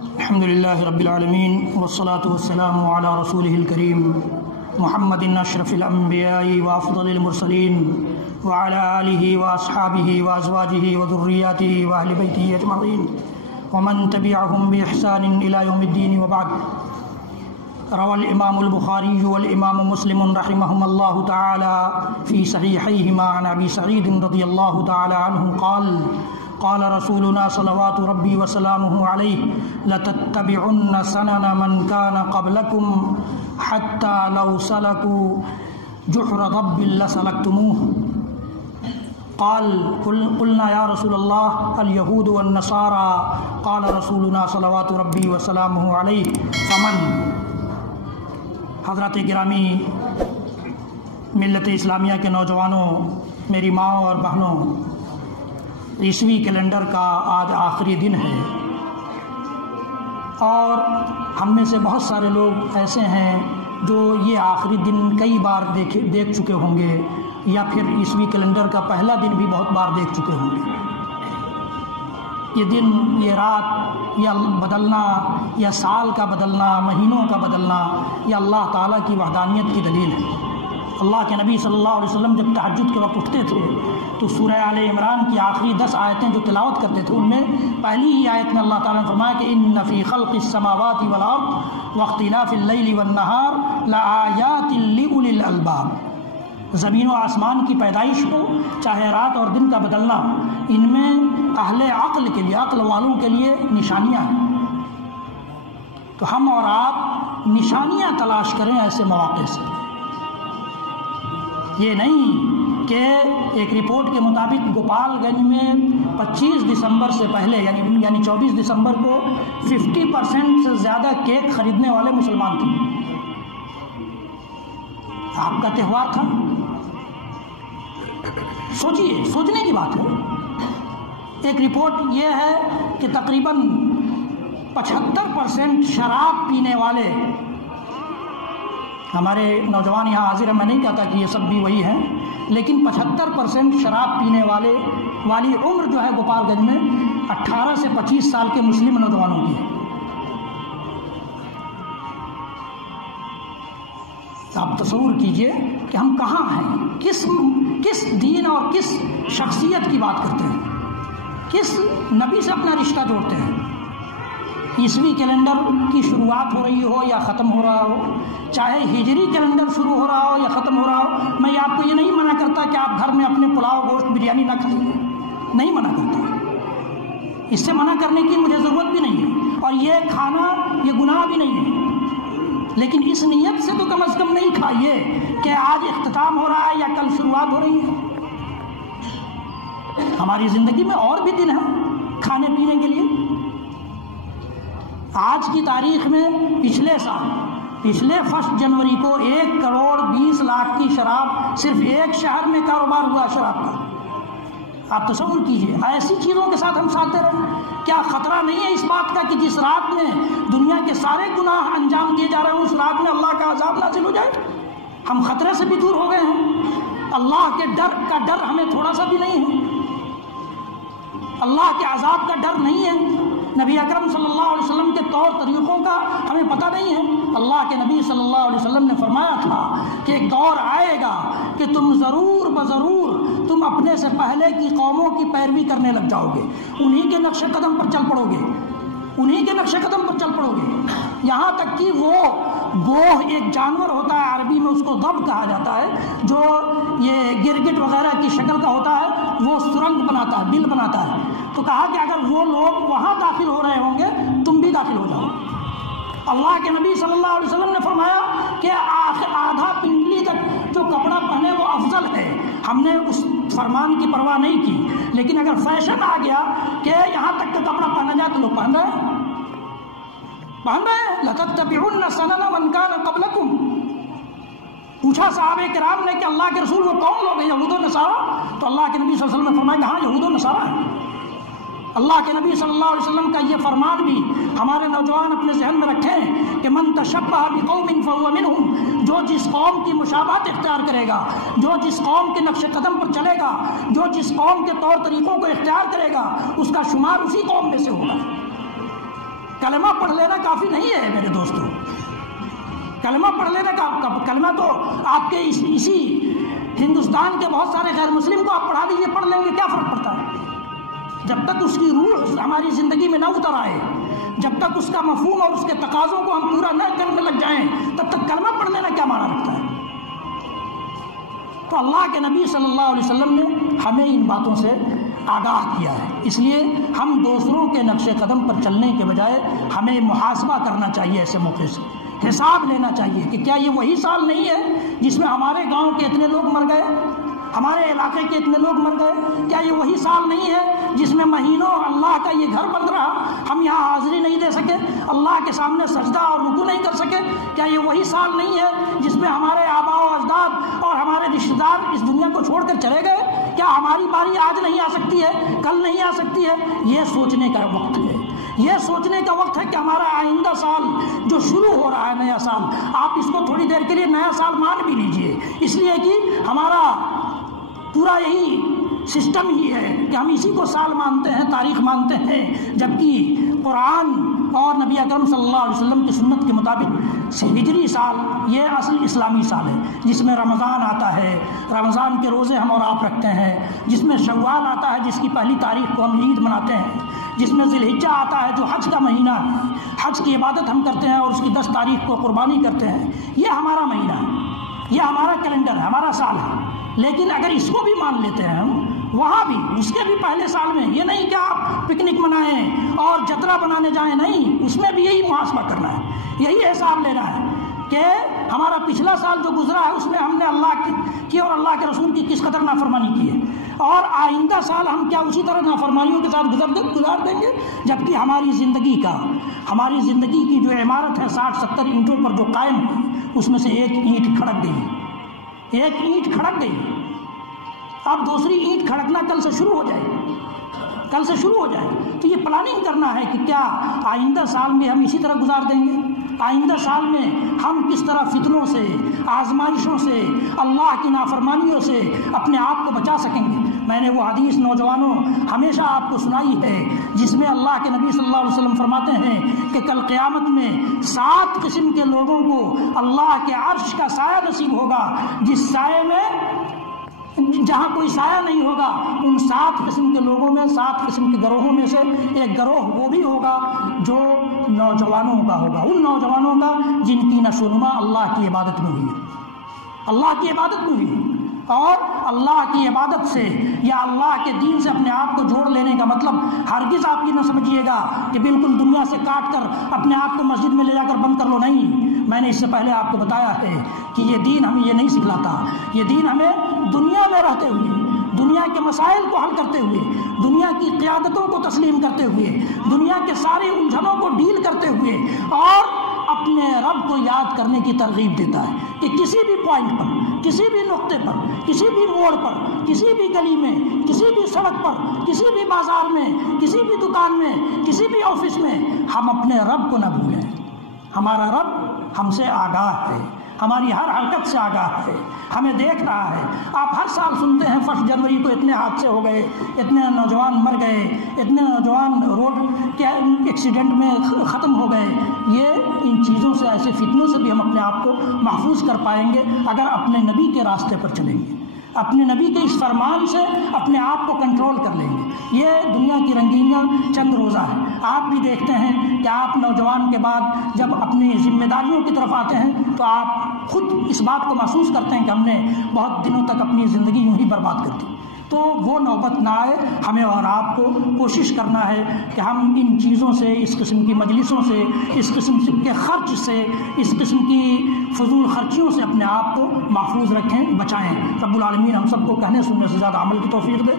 الحمد للہ رب العالمین والصلاة والسلام علی رسولہ الکریم محمد اشرف الانبیاء وافضل المرسلین وعلی آلہ واصحابہ وازواجہ وذریاتہ واہل بیتہ اجمعین ومن تبعہم بإحسان الی یوم الدین وبعد. روى الإمام البخاري والإمام مسلم رحمهما الله تعالى في صحيحيهما عن أبي سعيد رضي الله تعالى عنه قال رسولنا صلوات ربي وسلامه عليه لتتبعن سنن من كان قبلكم حتى لو سلكوا جحر ضب لسلكتموه. قلنا يا رسول الله اليهود والنصارى قال رسولنا صلوات ربي وسلامه عليه فمن. حضرات گرامی، ملت اسلامیہ کے نوجوانوں، میری ماں اور بہنوں، عیسوی کیلنڈر کا آج آخری دن ہے اور ہم میں سے بہت سارے لوگ ایسے ہیں جو یہ آخری دن کئی بار دیکھ چکے ہوں گے یا پھر عیسوی کیلنڈر کا پہلا دن بھی بہت بار دیکھ چکے ہوں گے. یہ دن، یہ رات، یا بدلنا، یا سال کا بدلنا، مہینوں کا بدلنا، یہ اللہ تعالیٰ کی وحدانیت کی دلیل ہے. اللہ کے نبی صلی اللہ علیہ وسلم جب تہجد کے وقت اٹھتے تھے تو سورہ آل عمران کی آخری 10 آیتیں جو تلاوت کرتے تھے، ان میں پہلی ہی آیت میں اللہ تعالیٰ نے فرمایا کہ ان فی خلق السماوات والارض واختلاف اللیل والنہار لآیات لأولی الالباب. زمین و آسمان کی پیدائش ہو، چاہے رات اور دن کا بدلنا، ان میں اہل عقل کے لیے، عقل والوں کے لیے نشانیاں ہیں. تو ہم اور آپ نشانیاں تلاش کریں ایسے مواقع سے. یہ نہیں کہ ایک رپورٹ کے مطابق گوپال گنج میں 25 دسمبر سے پہلے یعنی 24 دسمبر کو 50% سے زیادہ کیک خریدنے والے مسلمان تھے. آپ کا تہوار تھا. سوچیے، سوچنے کی بات ہے. ایک رپورٹ یہ ہے کہ تقریباً 75% شراب پینے والے ہمارے نوجوان یہاں حاضر ہیں. میں نہیں کہتا کہ یہ سب بھی وہی ہیں، لیکن 75% شراب پینے والی عمر جو ہے گوپال گنج میں 18 سے 25 سال کے مسلم نوجوانوں کی ہے. آپ تصور کیجئے کہ ہم کہاں ہیں، کس دین اور کس شخصیت کی بات کرتے ہیں، کس نبی سے اپنا رشتہ جوڑتے ہیں. عیسوی کیلنڈر کی شروعات ہو رہی ہو یا ختم ہو رہا ہو، چاہے ہجری کیلنڈر شروع ہو رہا ہو یا ختم ہو رہا ہو، میں آپ کو یہ نہیں منع کرتا کہ آپ گھر میں اپنے پلاؤ، گوشت، بریانی نہ کھائیں، نہیں منع کرتا. اس سے منع کرنے کی مجھے ضرورت بھی نہیں ہے، اور یہ کھانا یہ گناہ بھی نہیں ہے. لیکن اس نیت سے تو کم از کم نہیں کھائیے کہ آج اختتام ہو رہا ہے یا کل شروعات ہو رہی ہے. ہماری زندگی میں اور بھی دن ہیں کھانے پینے کے لیے. آج کی تاریخ میں پچھلے 1 جنوری کو 1,20,00,000 کی شراب صرف ایک شہر میں کاروبار ہوا شراب کا. آپ تصور کیجئے، ایسی چیزوں کے ساتھ ہم ساتھ رہیں. کیا خطرہ نہیں ہے اس بات کا کہ جس رات میں دنیا کے سارے گناہ انجام دیے جا رہے ہیں، اس رات میں اللہ کا عذاب نازل ہو جائے؟ ہم خطرے سے بھی دور ہو گئے ہیں. اللہ کے ڈر کا ڈر ہمیں تھوڑا سا بھی نہیں ہے. اللہ کے عذاب کا ڈر نہیں ہے. نبی اکرم صلی اللہ علیہ وسلم کے طور طریقوں کا ہمیں پتہ نہیں ہے. اللہ کے نبی صلی اللہ علیہ وسلم نے فرمایا تھا کہ ایک دور آئے گا کہ تم ضرور بضرور تم اپنے سے پہلے کی قوموں کی پیروی کرنے لگ جاؤ گے، انہی کے نقش قدم پر چل پڑو گے، انہی کے نقش قدم پر چل پڑو گے. یہاں تک کہ وہ گوہ ایک جانور ہوتا ہے، عربی میں اس کو ضب کہا جاتا ہے، جو یہ گرگٹ وغیرہ کی شکل کا ہوتا ہے، وہ سرنگ بناتا ہے، بل بناتا ہے. تو کہا کہ اگر وہ لوگ وہاں داخل ہو رہے ہوں گے تم بھی داخل ہو جاؤ. اللہ کے نبی صلی اللہ علیہ وسلم نے فرمایا کہ آدھا پنڈلی تک جو کپڑا پہنے وہ افضل ہے. ہم نے اس فرمان کی پرواہ نہیں کی، لیکن اگر فیشن آ گیا کہ یہاں تک کا کپڑا پہنا جائے تو لوگ پہن رہے ہیں. لَتَتَّبِعُنَّ سَنَنَ مَنْ كَانَ قَبْلَكُمْ. پوچھا صحابہ کرام نے کہ اللہ کے رسول وہ کون لوگ ہیں؟ یہود و نصارہ. تو اللہ کے نبی صلی اللہ علیہ وسلم نے فرمایا کہ ہاں یہود و نصارہ ہیں. اللہ کے نبی صلی اللہ علیہ وسلم کا یہ فرمان بھی ہمارے نوجوان اپنے ذہن میں رکھیں کہ من تشبہ بقوم فہو منہم. جو جس قوم کی مشابہت اختیار کرے گا، جو جس قوم کے نقش قدم پر چلے گا، جو جس قوم کے طور طریقوں کو اختیار کرے گا، اس کا شمار اسی قوم میں سے ہوگا. کلمہ پڑھ لینا کافی نہیں ہے میرے دوستوں. کلمہ پڑھ لینا کا کلمہ تو آپ کے اسی ہندوستان کے بہت سارے غیر مسلم کو آپ پڑھا دیجیے، پڑھ لیں گے، کیا فرق پڑتا ہے؟ جب تک اس کی روح ہماری زندگی میں نہ اتر آئے، جب تک اس کا مفہوم اور اس کے تقاضوں کو ہم پورا نہ کرنے لگ جائیں، تب تک کلمہ پڑھ لینا کیا معنی رکھتا ہے؟ تو اللہ کے نبی صلی اللہ علیہ وسلم نے ہمیں ان باتوں سے آگاہ کیا ہے. اس لیے ہم دوسروں کے نقش قدم پر چلنے کے بجائے ہمیں محاسبہ کرنا چاہیے. ایسے موقع سے حساب لینا چاہیے کہ کیا یہ وہی سال نہیں ہے جس میں ہمارے گاؤں کے اتنے لوگ مر گئے، ہمارے علاقے کے اتنے لوگ مر گئے؟ کیا یہ وہی سال نہیں ہے جس میں مہینوں اللہ کا یہ گھر بند رہا، ہم یہاں حاضری نہیں دے سکے، اللہ کے سامنے سجدہ اور رکوع نہیں کر سکے؟ کیا یہ وہی سال نہیں ہے جس میں ہمارے آباء و اجداد اور ہمارے رشتہ دار اس دنیا کو چھوڑ کر چلے گئے؟ کیا ہماری باری آج نہیں آ سکتی ہے، کل نہیں آ سکتی ہے؟ یہ سوچنے کا وقت ہے. یہ سوچنے کا وقت ہے کہ ہمارا آئندہ سال جو شروع ہو رہا ہے، نیا سال، آپ اس کو تھوڑی دیر کے لیے نیا سال مان بھی لیجئے، اس لیے کہ ہمارا پورا یہی سسٹم ہی ہے کہ ہم اسی کو سال مانتے ہیں، تاریخ مانتے ہیں، جبکہ قرآن اور نبی اکرم صلی اللہ علیہ وسلم کی سنت کے مطابق ہجری سال یہ اصل اسلامی سال ہے، جس میں رمضان آتا ہے، رمضان کے روزے ہم اور آپ رکھتے ہیں، جس میں شوال آتا ہے جس کی پہلی تاریخ کو ہم عید مناتے ہیں، جس میں ذی الحجہ آتا ہے جو حج کا مہینہ ہے، حج کی عبادت ہم کرتے ہیں اور اس کی 10 تاریخ کو قربانی کرتے ہیں. یہ ہمارا مہینہ ہے، یہ ہمارا کیلنڈر ہے، ہمارا سال ہے. لیکن اگر اس کو بھی مان لیتے ہیں ہم، وہاں بھی اس کے بھی پہلے سال میں یہ نہیں کہ آپ پکنک منائیں اور جترا بنانے جائیں، نہیں، اس میں بھی یہی محاسبہ کرنا ہے، یہی حساب لینا ہے کہ ہمارا پچھلا سال جو گزرا ہے اس میں ہم نے اللہ کی اور اللہ کے رسول کی کس قدر نافرمانی کی ہے، اور آئندہ سال ہم کیا اسی طرح نافرمانیوں کے ساتھ گزار دیں گے؟ جبکہ ہماری زندگی کی جو عمارت ہے 60-70 اینٹوں پر جو قائم ہے، اس میں سے ایک اینٹ کھڑک گئی، ایک اینٹ کھڑک گئی. اب دوسری اینٹ کھڑکنا کل سے شروع ہو جائے. تو یہ پلاننگ کرنا ہے کہ کیا آئندہ سال میں ہم اسی طرح گزار دیں گے؟ آئندہ سال میں ہم کس طرح فتنوں سے، آزمائشوں سے، اللہ کی نافرمانیوں سے اپنے آپ کو بچا سکیں گے؟ میں نے وہ حدیث نوجوانوں ہمیشہ آپ کو سنائی ہے جس میں اللہ کے نبی صلی اللہ علیہ وسلم فرماتے ہیں کہ کل قیامت میں 7 قسم کے لوگوں کو اللہ کے عرش کا سایہ نصیب ہوگا، جس سائے میں جہاں کوئی سایہ نہیں ہوگا. ان 7 قسم کے لوگوں میں، 7 قسم کے گروہوں میں سے ایک گروہ وہ بھی ہوگا جو نوجوانوں کا ہوگا، ان نوجوانوں کا جن کی نشو و نما اللہ کی عبادت میں ہوئی، اللہ کی عبادت میں ہوئی. اور اللہ کی عبادت سے یا اللہ کے دین سے اپنے آپ کو جوڑ لینے کا مطلب ہرگز آپ یہ نہ سمجھیے گا کہ بالکل دنیا سے کاٹ کر اپنے آپ کو مسجد میں لے جا کر بند کر لو. نہیں، میں نے اس سے پہلے آپ کو بتایا ہے کہ یہ دین ہمیں یہ نہیں سکھلاتا. یہ دین ہمیں دنیا میں رہتے ہوئے، دنیا کے مسائل کو حل کرتے ہوئے، دنیا کی قیادتوں کو تسلیم کرتے ہوئے، دنیا کے سارے الجھنوں کو ڈیل کرتے ہوئے اور اپنے رب کو یاد کرنے کی ترغیب دیتا ہے کہ کسی بھی پوائنٹ پر، کسی بھی نقطے پر، کسی بھی موڑ پر، کسی بھی گلی میں، کسی بھی سڑک پر، کسی بھی بازار میں، کسی بھی دکان میں، کسی بھی آفس میں ہم اپنے رب کو نہ بھولیں. ہمارا رب ہم سے آگاہ ہے، ہماری ہر حرکت سے آگاہ ہے، ہمیں دیکھ رہا ہے. آپ ہر سال سنتے ہیں 1 جنوری کو اتنے حادثے ہو گئے، اتنے نوجوان مر گئے، اتنے نوجوان روڈ کے ایکسیڈنٹ میں ختم ہو گئے. یہ ان چیزوں سے، ایسے فتنوں سے بھی ہم اپنے آپ کو محفوظ کر پائیں گے اگر اپنے نبی کے راستے پر چلیں گے، اپنے نبی کے اس فرمان سے اپنے آپ کو کنٹرول کر لیں گے. یہ دنیا کی رنگینیاں چند روزہ ہے. آپ بھی دیکھتے ہیں کہ آپ نوجوان کے بعد جب اپنی ذمہ داریوں کی طرف آتے ہیں تو آپ خود اس بات کو محسوس کرتے ہیں کہ ہم نے بہت دنوں تک اپنی زندگی یوں ہی برباد کر دی. تو وہ نوبت نہ آئے. ہمیں اور آپ کو کوشش کرنا ہے کہ ہم ان چیزوں سے، اس قسم کی مجلسوں سے، اس قسم کے خرچ سے، اس قسم کی فضول خرچیوں سے اپنے آپ کو محفوظ رکھیں، بچائیں. رب العالمین ہم سب کو کہنے سننے سے زیادہ عمل کی توفیق دے.